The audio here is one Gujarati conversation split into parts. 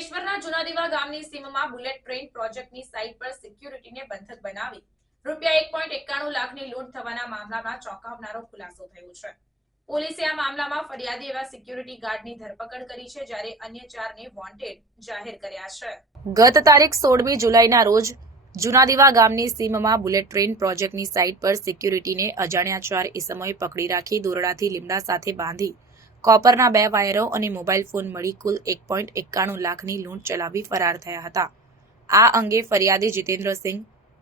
અંકલેશ્વરના જુનાદીવા ગામની સીમમાં બુલેટ ટ્રેન પ્રોજેક્ટની સાઇટ પર સિક્યુરિટીને બંધક બનાવી રૂપિયા 1.91 લાખની લૂંટ થવાના મામલામાં ચોંકાવનારો ખુલાસો થયો છે। પોલીસે આ મામલામાં ફરિયાદી એવા સિક્યુરિટી ગાર્ડની ધરપકડ કરી છે, જ્યારે અન્ય 4ને વોન્ટેડ જાહેર કર્યા છે। ગત તારીખ 16મી જુલાઈના રોજ જુનાદીવા ગામની સીમમાં બુલેટ ટ્રેન પ્રોજેક્ટની સાઇટ પર સિક્યુરિટીને અજાણ્યા 4 ઇસમોએ પકડી રાખી દોરડાથી લીમડા સાથે બાંધી કોપરના 2 વાયરો અને મોબાઈલ ફોન મળી કુલ 1.91 લાખની લૂંટ ચલાવી ફરાર થયા હતા। આ અંગે ફરિયાદી જીતેન્દ્રસિંહ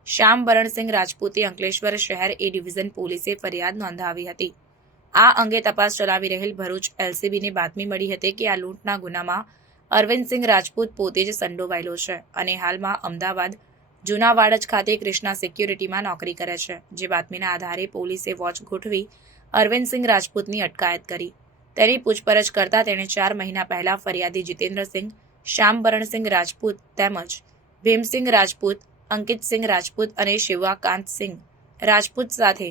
શ્યામબરણસિંહ રાજપૂતે અંકલેશ્વર શહેર એ ડિવિઝન પોલીસે ફરિયાદ નોંધાવી હતી। આ અંગે તપાસ ચલાવી રહેલ ભરૂચ એલસીબીને બાતમી મળી હતી કે આ લૂંટના ગુનામાં અરવિંદસિંહ રાજપૂત પોતે જ સંડોવાયેલો છે અને હાલમાં અમદાવાદ જૂના વાડજ ખાતે કૃષ્ણા સિક્યુરિટીમાં નોકરી કરે છે। જે બાતમીના આધારે પોલીસે વોચ ગોઠવી અરવિંદસિંહ રાજપૂતની અટકાયત કરી। તેની પૂછપરછ કરતા તેણે 4 મહિના પહેલા ફરિયાદી જીતેન્દ્રસિંહ શ્યામબરણસિંહ રાજપૂત તેમજ ભીમસિંહ રાજપૂત, અંકિતસિંહ રાજપૂત અને શિવાકાંતસિંહ રાજપૂત સાથે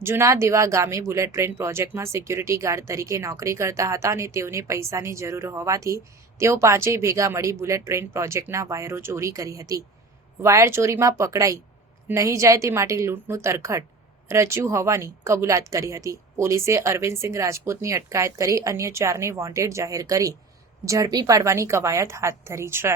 જુનાદીવા ગામે બુલેટ ટ્રેન પ્રોજેક્ટમાં સિક્યુરિટી ગાર્ડ તરીકે નોકરી કરતા હતા અને તેઓને પૈસાની જરૂર હોવાથી તેઓ 5 ભેગા મળી બુલેટ ટ્રેન પ્રોજેક્ટના વાયરો ચોરી કરી હતી। વાયર ચોરીમાં પકડાઈ નહીં જાય તે માટે લૂંટનું તરખટ રચ્યું હોવાની કબૂલાત કરી હતી। પોલીસે અરવિંદસિંહ રાજપૂતની અટકાયત કરી અન્ય 4ને વોન્ટેડ જાહેર કરી ઝડપી પાડવાની કવાયત હાથ ધરી છે।